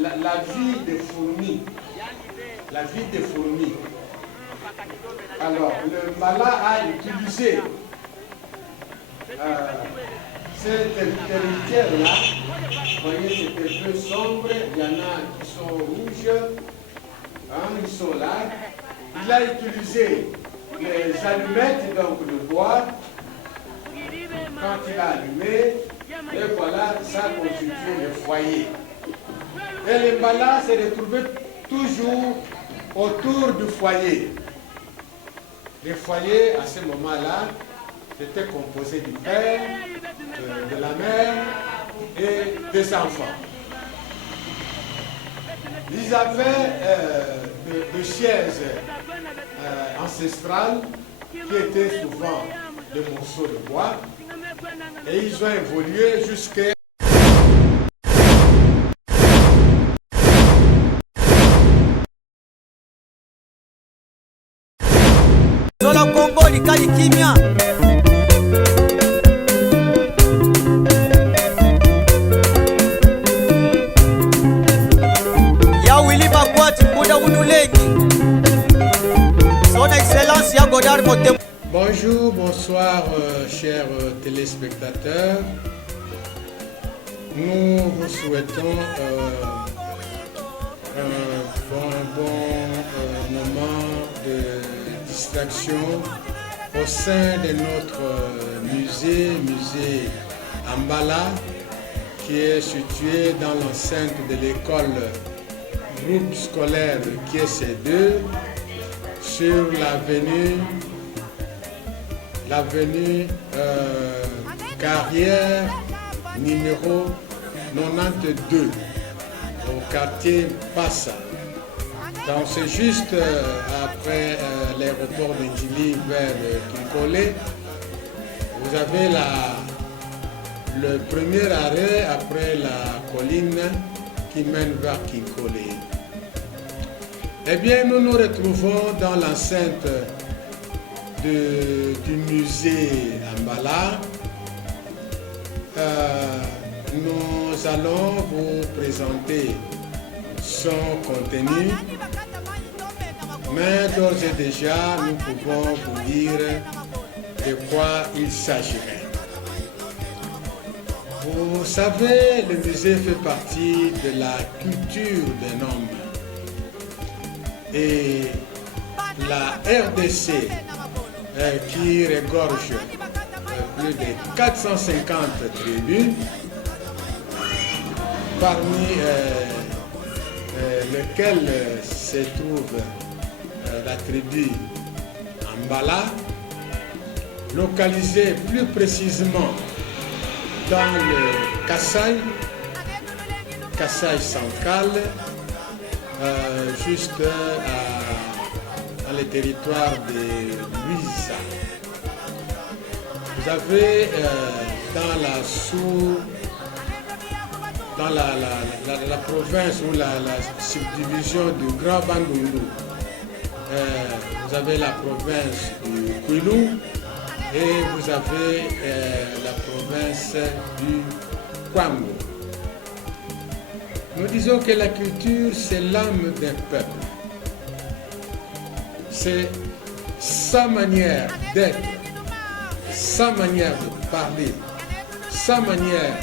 la vie des fourmis. La vie des fourmis. Alors, le Mbala a utilisé cette héritière-là. Vous voyez, c'est un peu sombre. Il y en a qui sont rouges. Ils sont là. Il a utilisé les allumettes, donc le bois. Quand il a allumé, et voilà, ça constitue le foyer. Et le Mbala s'est retrouvé toujours autour du foyer. Le foyer, à ce moment-là, était composé du père, de la mère et des enfants. Ils avaient des chaises ancestrales qui étaient souvent des morceaux de bois et ils ont évolué jusqu'à Zola Congo likali kimia. Ya Willy Bakwati Buda Unulengi. Son Excellence ya Godard Motem. Bonjour, bonsoir chers téléspectateurs. Nous vous souhaitons un bon moment de distraction au sein de notre musée Mbala, qui est situé dans l'enceinte de l'école groupe scolaire QC2 sur l'avenue Carrière numéro 92 au quartier Passa. Donc c'est juste après l'aéroport d'Indjili vers Kinkole. Vous avez le premier arrêt après la colline qui mène vers Kinkole. Eh bien, nous nous retrouvons dans l'enceinte du musée Mbala. Nous allons vous présenter son contenu, mais d'ores et déjà, nous pouvons vous dire de quoi il s'agirait. Vous savez, le musée fait partie de la culture d'un homme. Et la RDC, qui regorge plus de 450 tribus, parmi lesquelles se trouve la tribu Mbala, localisée plus précisément dans le Kasaï central, juste dans le territoire de Luisa. Vous avez dans la province ou la subdivision du Grand Bandundu, vous avez la province du Kwilu et vous avez la province du Kwango. Nous disons que la culture, c'est l'âme d'un peuple. C'est sa manière d'être, sa manière de parler, sa manière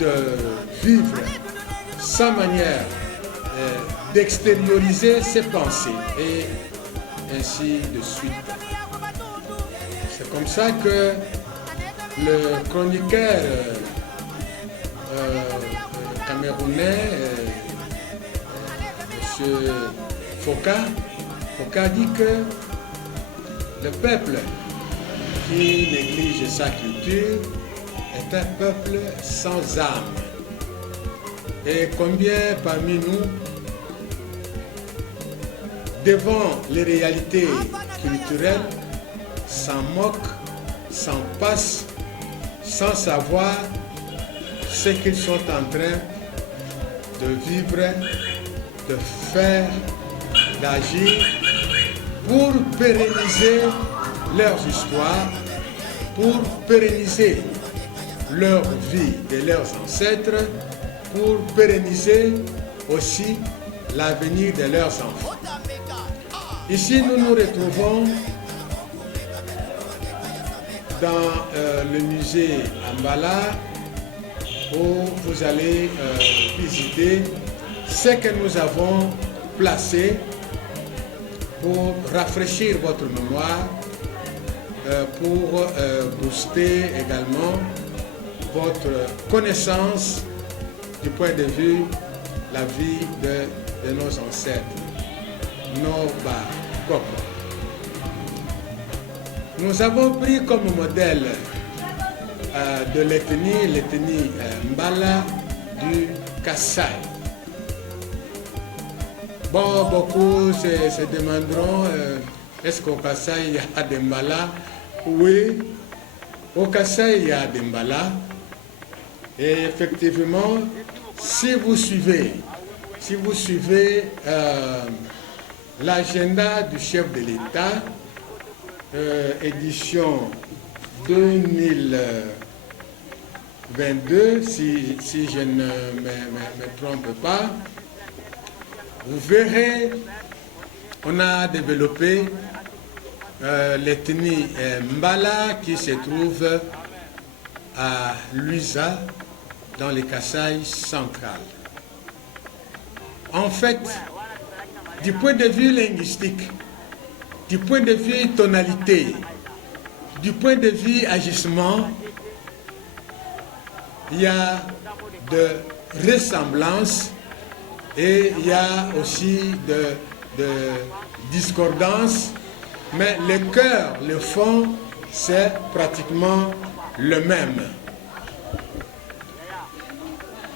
de vivre, sa manière d'extérioriser ses pensées et ainsi de suite. C'est comme ça que le chroniqueur camerounais, M. Foka dit que le peuple qui néglige sa culture est un peuple sans âme. Et combien parmi nous, devant les réalités culturelles, s'en moquent, s'en passent, sans savoir ce qu'ils sont en train de vivre, de faire, d'agir pour pérenniser leurs histoires, pour pérenniser leur vie de leurs ancêtres pour pérenniser aussi l'avenir de leurs enfants. Ici, nous nous retrouvons dans le musée Ambala où vous allez visiter ce que nous avons placé pour rafraîchir votre mémoire, pour booster également votre connaissance du point de vue la vie de nos ancêtres, nos Bakoko. Nous avons pris comme modèle de l'ethnie Mbala du Kasaï. Bon, beaucoup se demanderont est-ce qu'au Kasaï il y a des Mbala? Oui, au Kasaï il y a des Mbala. Et effectivement, si vous suivez l'agenda du chef de l'État, édition 2022, si je ne me trompe pas, vous verrez, on a développé l'ethnie Mbala qui se trouve à Luisa, dans le Kasaï central. En fait, du point de vue linguistique, du point de vue tonalité, du point de vue agissement, il y a de ressemblances et il y a aussi de discordances, mais le cœur, le fond, c'est pratiquement le même.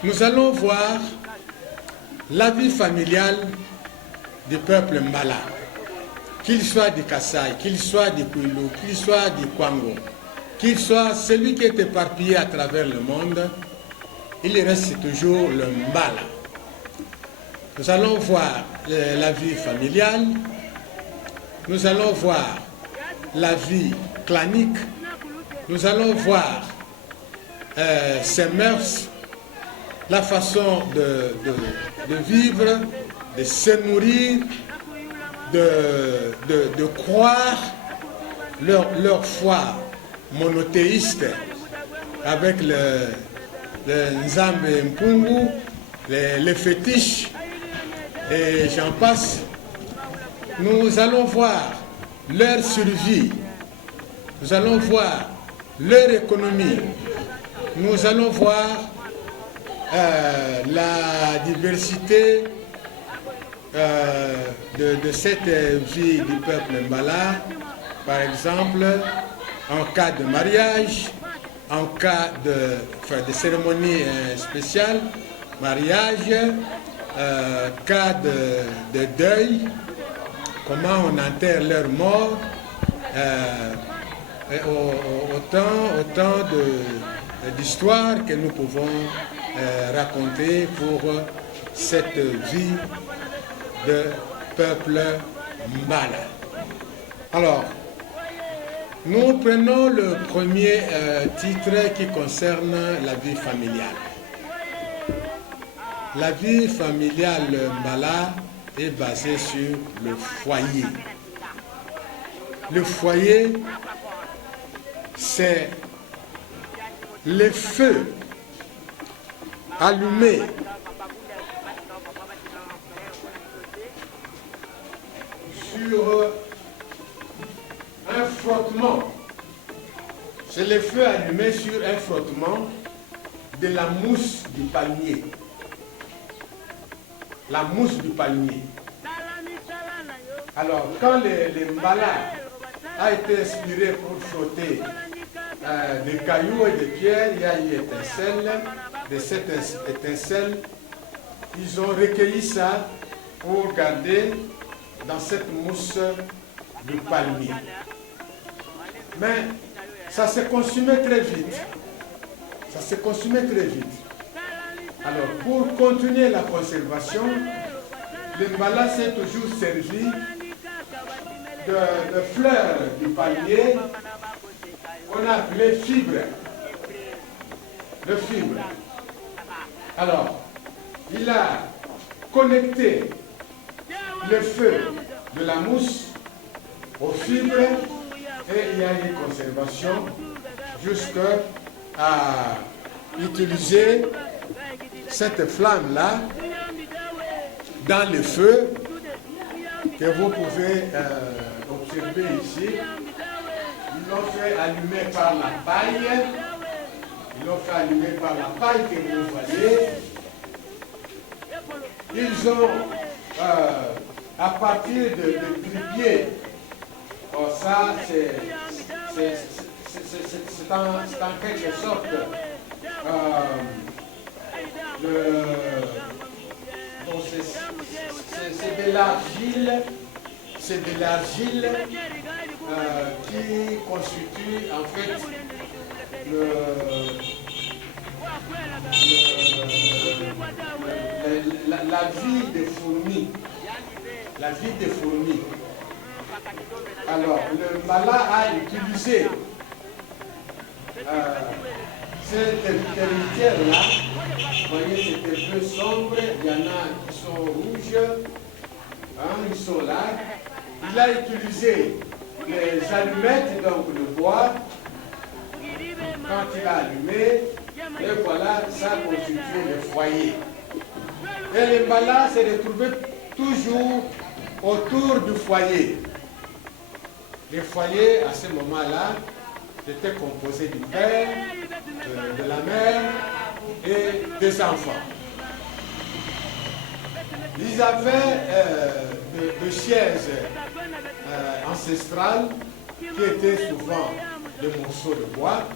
Nous allons voir la vie familiale du peuple Mbala, qu'il soit du Kasaï, qu'il soit du Kwilu, qu'il soit du Kwango, qu'il soit celui qui est éparpillé à travers le monde, il reste toujours le Mbala. Nous allons voir la vie familiale, nous allons voir la vie clanique, nous allons voir ses mœurs, la façon de vivre, de se nourrir, de croire leur foi monothéiste avec le Nzambe Mpungu, les fétiches, et j'en passe. Nous allons voir leur survie, nous allons voir leur économie, nous allons voir la diversité de cette vie du peuple Mbala, par exemple, en cas de mariage, en cas de cérémonie spéciale, mariage, cas de deuil, comment on enterre leurs morts, autant d'histoires que nous pouvons raconter pour cette vie de peuple Mbala. Alors, nous prenons le premier titre qui concerne la vie familiale. La vie familiale Mbala est basée sur le foyer. Le foyer, c'est le feu allumé sur un frottement. C'est le feu allumé sur un frottement de la mousse du palmier. La mousse du palmier. Alors, quand le Mbala a été inspiré pour frotter des cailloux et des pierres, il y a eu étincelle. De cette étincelle, ils ont recueilli ça pour garder dans cette mousse du palmier. Mais ça s'est consumé très vite. Ça s'est consumé très vite. Alors, pour continuer la conservation, le Mbala s'est toujours servi de fleurs du palmier qu'on a appelé fibres. De fibres. Alors, il a connecté le feu de la mousse aux fibres et il y a une conservation jusqu'à utiliser cette flamme-là dans le feu que vous pouvez observer ici. Ils l'ont fait allumer par la paille. Ils l'ont fait allumer par la paille que vous voyez. Ils ont, à partir de trépied, ça c'est en quelque sorte c'est de l'argile, qui constitue en fait la vie des fourmis. La vie des fourmis. Alors, le Mbala a utilisé cette héritière-là. Vous voyez, c'est un peu sombre. Il y en a qui sont rouges. Ils sont là. Il a utilisé les allumettes, donc le bois. Quand il a allumé, et voilà, ça constitue le foyer. Et le Mbala s'est retrouvé toujours autour du foyer. Le foyer, à ce moment-là, était composé du père, de la mère et des enfants. Ils avaient des chaises ancestrales qui étaient souvent des morceaux de bois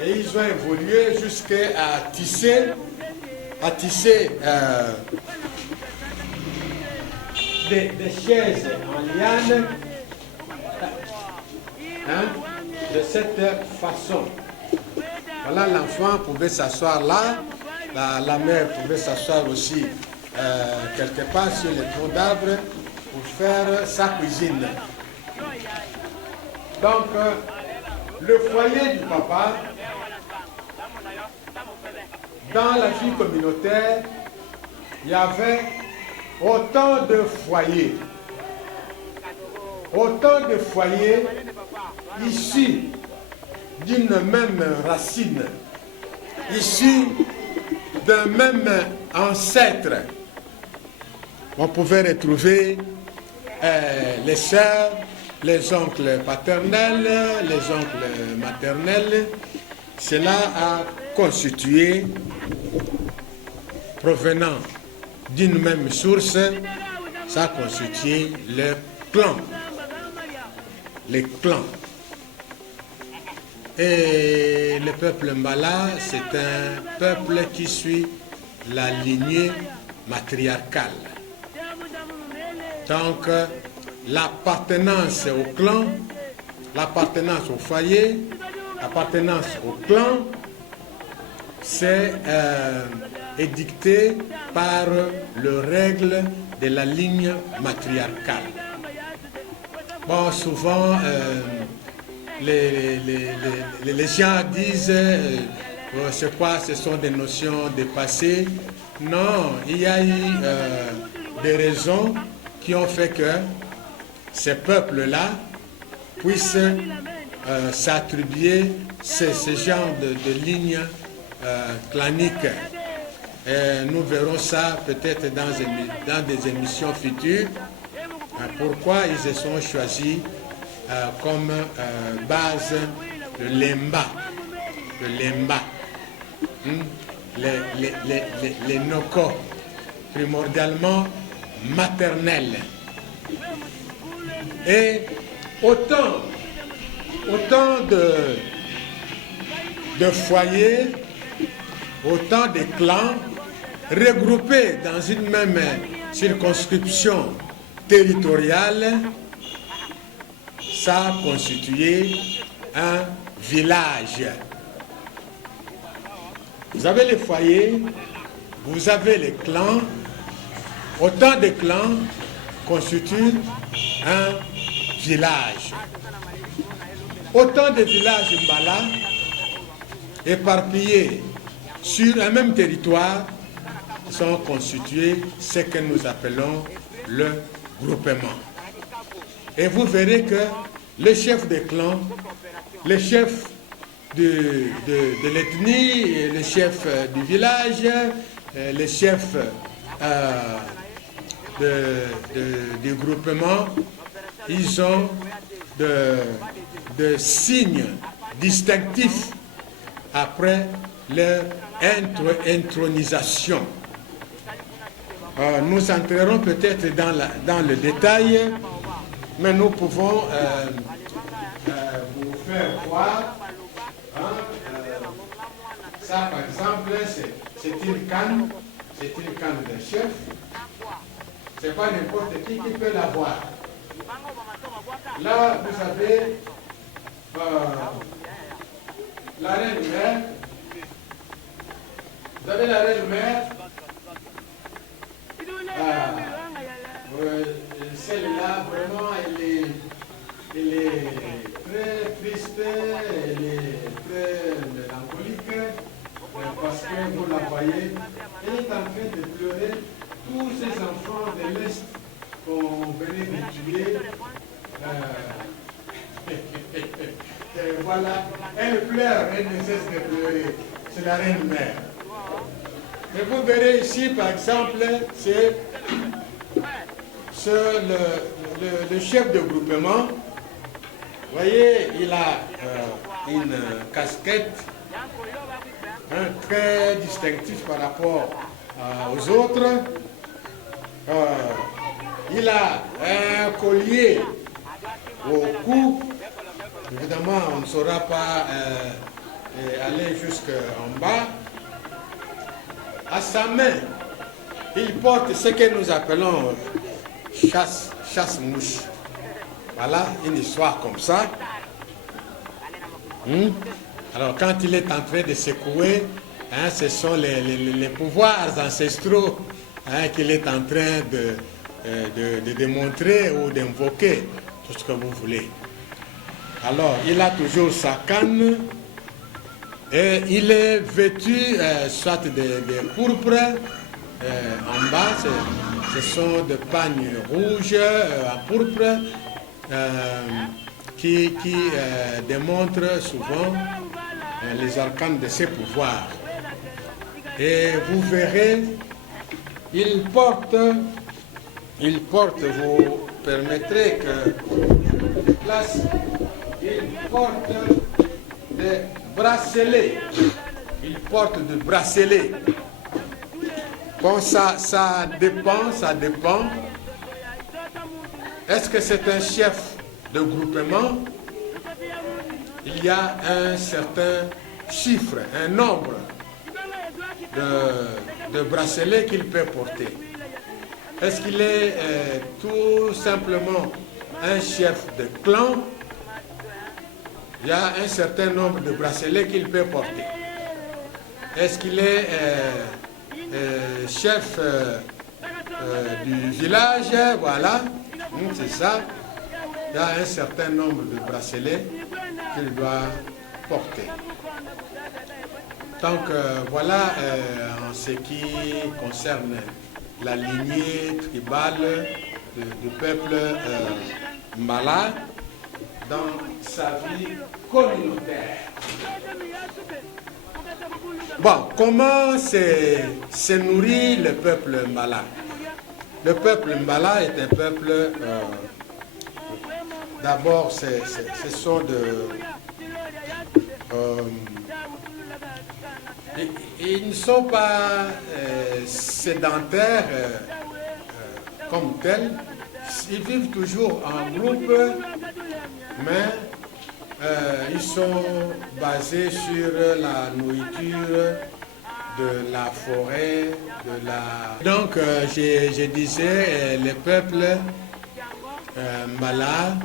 et ils ont évolué jusqu'à tisser, des chaises en liane de cette façon. Voilà, l'enfant pouvait s'asseoir là, la mère pouvait s'asseoir aussi quelque part sur les troncs d'arbres pour faire sa cuisine. Donc, le foyer du papa, dans la vie communautaire, il y avait autant de foyers issus d'une même racine, issus d'un même ancêtre. On pouvait retrouver les sœurs, les oncles paternels, les oncles maternels. Cela a constitué, provenant d'une même source, ça a constitué le clan. Les clans. Et le peuple Mbala, c'est un peuple qui suit la lignée matriarcale. Donc, l'appartenance au clan, l'appartenance au foyer, l'appartenance au clan, c'est édicté par les règles de la ligne matriarcale. Bon, souvent, les gens disent c'est quoi, ce sont des notions dépassées. Non, il y a eu des raisons qui ont fait que ces peuples-là puissent s'attribuer ce genre de lignes claniques. Et nous verrons ça peut-être dans des émissions futures. Pourquoi ils se sont choisis comme base le lemba. Les noko, primordialement maternels. Et autant de foyers, autant de clans regroupés dans une même circonscription territoriale, ça a constitué un village. Vous avez les foyers, vous avez les clans, autant de clans constituent un village. Autant de villages Mbala éparpillés sur un même territoire sont constitués ce que nous appelons le groupement. Et vous verrez que le chef de clan, le chef de l'ethnie, le chef du village, le chef du groupement, ils ont de signes distinctifs après leur intronisation. Nous entrerons peut-être dans le détail, mais nous pouvons vous faire voir. Ça, par exemple, c'est une canne de chef. C'est pas n'importe qui peut l'avoir. Là, vous avez la reine-mère. Vous avez la reine-mère. Celle-là, vraiment, elle est très triste, elle est très mélancolique, parce que vous la voyez, elle est en train de pleurer tous ces enfants de l'Est qu'on venait de tuer. Voilà, elle pleure, elle ne cesse de pleurer. C'est la reine-mère. Et vous verrez ici, par exemple, c'est le chef de groupement. Vous voyez, il a une casquette très distinctive par rapport aux autres. Il a un collier au cou. Évidemment, on ne saura pas aller jusqu'en bas. À sa main, il porte ce que nous appelons chasse-mouche. Voilà, une histoire comme ça. Alors, quand il est en train de secouer, ce sont les pouvoirs ancestraux qu'il est en train de démontrer ou d'invoquer, tout ce que vous voulez. Alors, il a toujours sa canne et il est vêtu soit de pourpre en bas, ce sont des pagnes rouges en pourpre qui démontrent souvent les arcanes de ses pouvoirs. Et vous verrez, il porte, vous permettrez que je place, il porte des bracelets. Il porte des bracelets. Bon, ça dépend. Est-ce que c'est un chef de groupement? Il y a un certain chiffre, un nombre de bracelets qu'il peut porter. Est-ce qu'il est tout simplement un chef de clan? Il y a un certain nombre de bracelets qu'il peut porter. Est-ce qu'il est chef du village? Voilà, c'est ça. Il y a un certain nombre de bracelets qu'il doit porter. Donc voilà en ce qui concerne la lignée tribale du peuple Mala dans sa vie communautaire. Bon, comment se nourrit le peuple Mala? Le peuple Mala est un peuple, d'abord, ce sont ils ne sont pas sédentaires comme tels. Ils vivent toujours en groupe, mais ils sont basés sur la nourriture de la forêt, Donc, je disais, le peuple Mala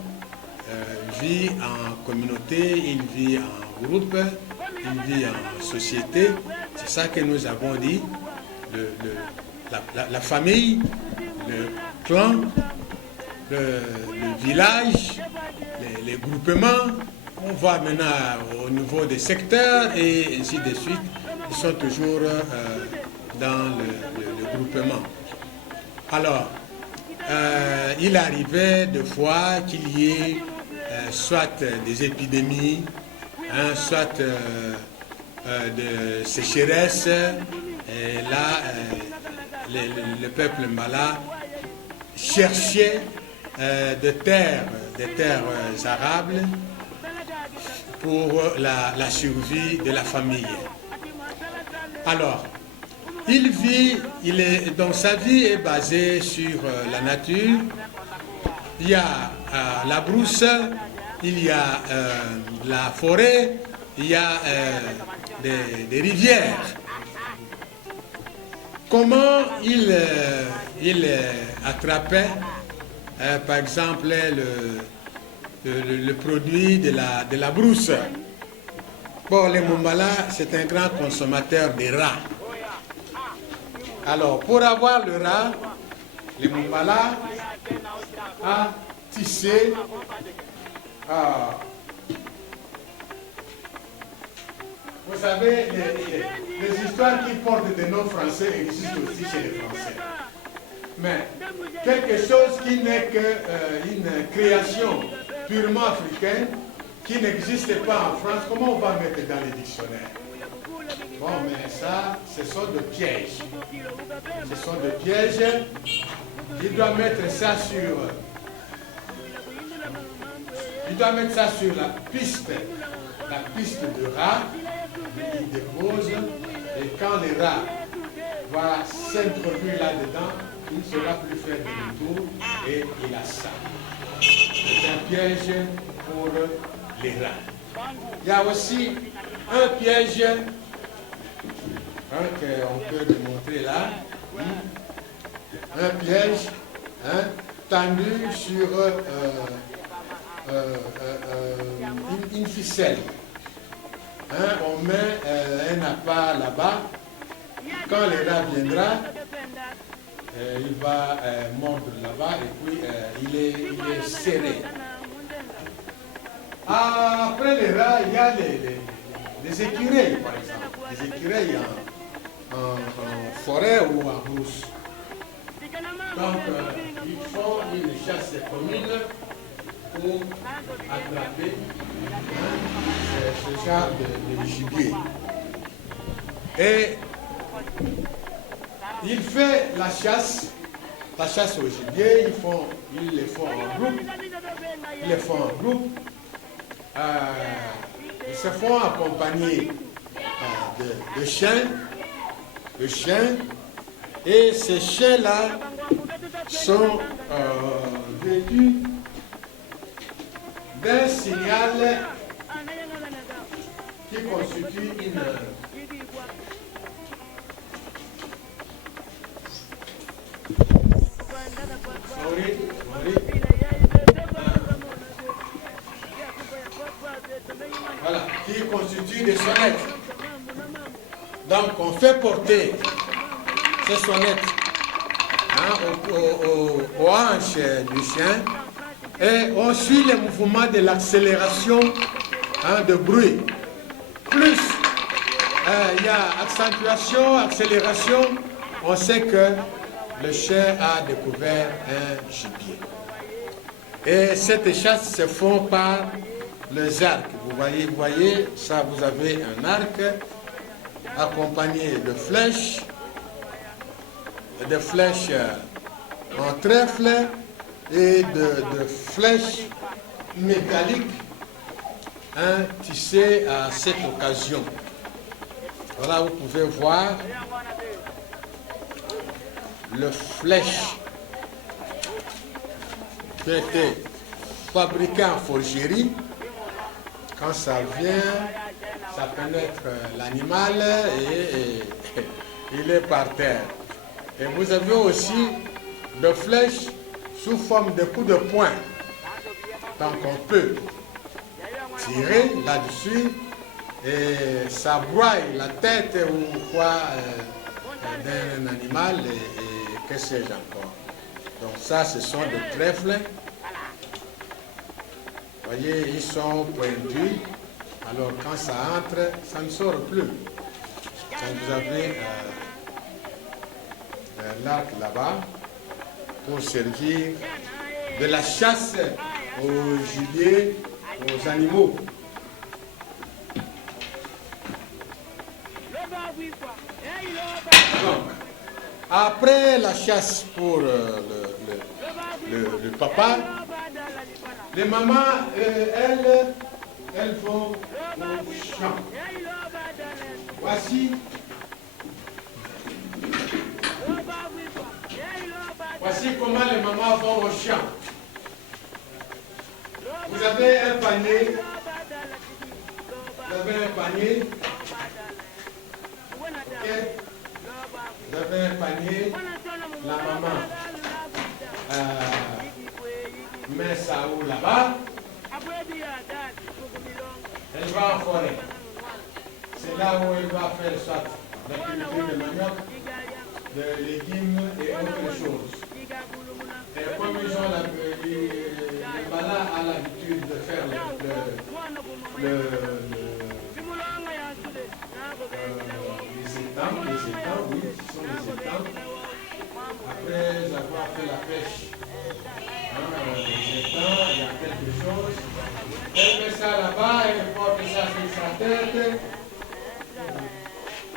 vit en communauté, il vit en groupe, il vit en société. C'est ça que nous avons dit. La famille, le clan, le village, les groupements. On va maintenant au niveau des secteurs et ainsi de suite. Ils sont toujours dans le groupement. Alors, il arrivait de fois qu'il y ait soit des épidémies, soit de sécheresse, et là, le peuple mala cherchait des terres arables pour la survie de la famille. Alors, donc sa vie est basée sur la nature. Il y a la brousse, il y a la forêt, il y a des rivières. Comment il attrapait, par exemple, le produit de la brousse? Bon, les Mumbala, c'est un grand consommateur de rats. Alors, pour avoir le rat, les Mumbala a tissé vous savez, les histoires qui portent des noms français existent aussi chez les Français. Mais quelque chose qui n'est qu'une création purement africaine, qui n'existe pas en France, comment on va mettre dans les dictionnaires? Bon, mais ça, ce sont des pièges. Ce sont des pièges. Il doit mettre ça sur la piste de rat. Il dépose et quand le rat va s'introduire là-dedans, il ne saura plus faire demi-tour et il a ça. C'est un piège pour les rats. Il y a aussi un piège qu'on peut démontrer là, un piège tendu sur une ficelle. On met un appât là-bas. Quand le rat viendra, il va mordre là-bas et puis il est serré. Après les rats, il y a les écureuils, par exemple. Les écureuils en forêt ou en brousse. Donc, ils font une chasse commune pour attraper ce genre de gibier. Et il fait la chasse au gibier, ils le font en groupe. Ils se font accompagner de chiens, et ces chiens-là sont vêtus d'un signal qui constitue une voilà, qui constitue des sonnettes. Donc on fait porter ces sonnettes aux hanches du chien et on suit les mouvements de l'accélération de bruit. Plus il y a accentuation, accélération, on sait que le chien a découvert un gibier. Et cette chasse se font par les arcs. Vous voyez, ça, vous avez un arc accompagné de flèches en trèfle et de flèches métalliques tissées à cette occasion. Voilà, vous pouvez voir le flèche qui a été fabriqué en forgerie. Quand ça vient, ça pénètre l'animal et il est par terre. Et vous avez aussi des flèches sous forme de coups de poing. Donc on peut tirer là-dessus et ça broie la tête ou quoi d'un animal et que sais-je encore. Donc ça, ce sont des trèfles. Vous voyez, ils sont pointus. Alors quand ça entre, ça ne sort plus. Donc vous avez l'arc là-bas pour servir de la chasse aux gibiers, aux animaux. Donc, après la chasse pour le papa, les mamans, elles vont au champ. Voici comment les mamans vont au champ. Vous avez un panier. Vous avez un panier. Ok. Vous avez un panier. La maman met ça où là-bas. Elle va en forêt. C'est là où elle va faire soit l'activité de manioc, de légumes et autre chose. Et comme ils ont les malades a l'habitude de faire les étangs, oui, ce sont les étangs. Après avoir fait la pêche, les étangs, il y a quelque chose. Elle met ça là-bas, elle porte ça sur sa tête.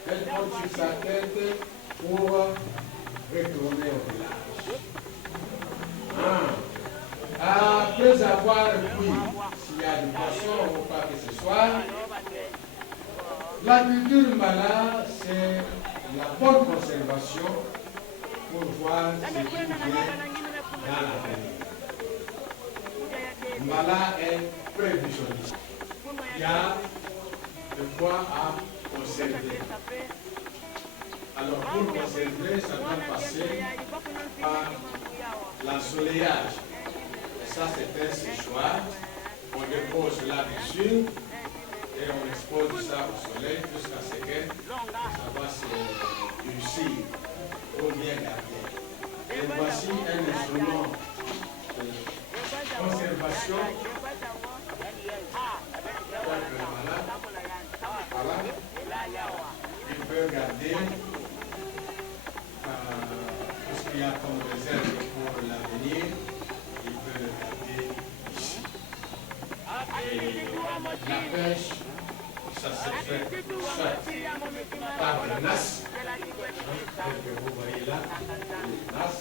Elle porte sur sa tête pour retourner au village. Après avoir pris, s'il y a des poissons ou pas que ce soit, la culture Mbala, c'est la bonne conservation pour voir ce qui vient dans la famille. Mbala est prévisionniste. Il y a de quoi à conserver. Alors pour conserver, ça doit passer par l'ensoleillage. Et ça, c'est un séchoir. On dépose là-dessus et on expose ça au soleil jusqu'à ce que ça va se durcir pour bien garder. Et voici un instrument de conservation. Voilà. Il peut garder tout ce qu'il y a comme réserve pour l'avenir. Il peut le garder ici. Et la pêche, ça se fait soit par le nas, que vous voyez là, le nas,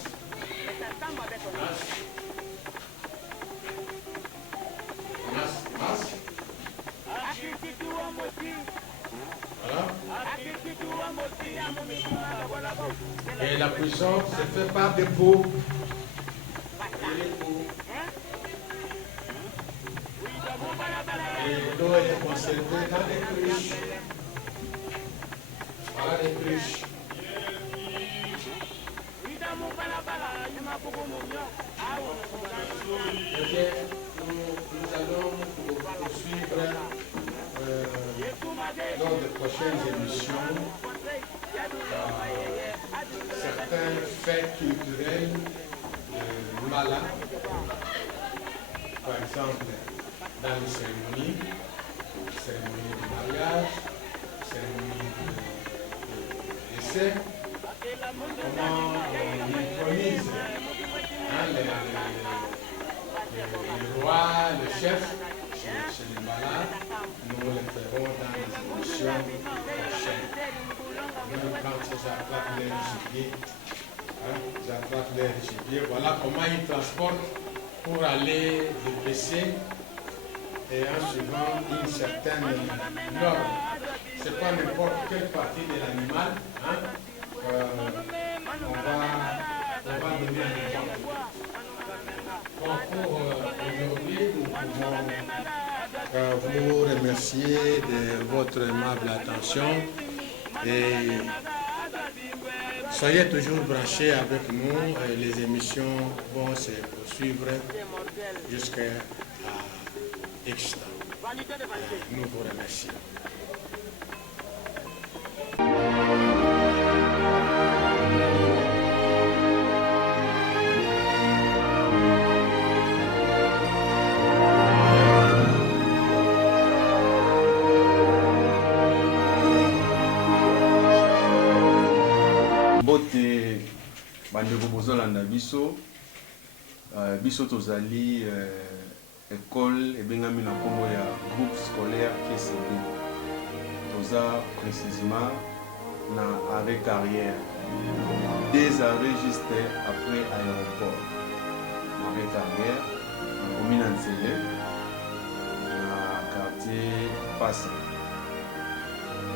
voilà. Et la cuisson se fait par des pots. Et l'eau est conservée dans des cruches. Voilà les cruches. Ok, nous allons poursuivre lors des prochaines émissions certains faits culturels de Mbala, par exemple dans les cérémonies de mariage, cérémonies d'essai, comment on micronise le roi, le chef chez les Mbala. Nous le ferons dans les émissions prochaines. Même quand ils attrapent les gibier, voilà comment ils transportent pour aller le PC et en suivant une certaine norme. Ce n'est pas n'importe quelle partie de l'animal. On va donner un exemple. Bon, pour aujourd'hui, nous pouvons vous remercier de votre aimable attention et soyez toujours branchés avec nous. Les émissions vont se poursuivre jusqu'à X temps. Nous vous remercions. Mbote bandeko bozolanda biso biso tozali école ebengami na kombo ya groupe scolaire KCB toza précisément na arrêt carrière des arrêts juste après aéroport arrêt carrière na commune ya Nzele na quartier Passa.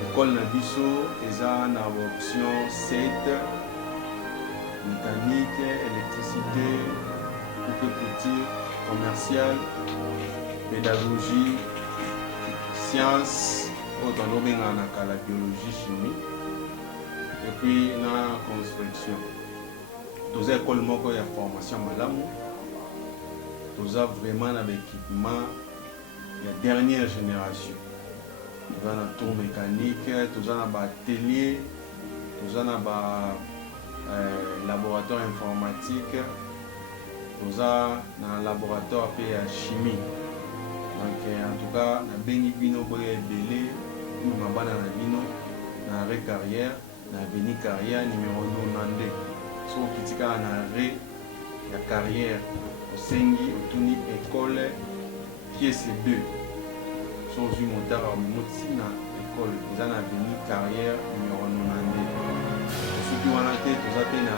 École na biso eza na option 7 mécanique, électricité, coupe couture, commercial, pédagogie, sciences, autant la biologie, chimie, et puis la construction. Tous écoles moko ya formation malamu, tous vraiment un équipement de dernière génération. Tous a une tour mécanique, tous a un atelier, tous a un laboratoire informatique, tous a un laboratoire de chimie. Donc en tout cas, na bengi bino boye belé, na bana na bino na arrêt carrière, na beni carrière numéro 92. So kitika na arrêt ya carrière au sengi otuni école PSC2. So zu montara moti na école, ils en a beni carrière numéro 92. Ce qui wana te tous a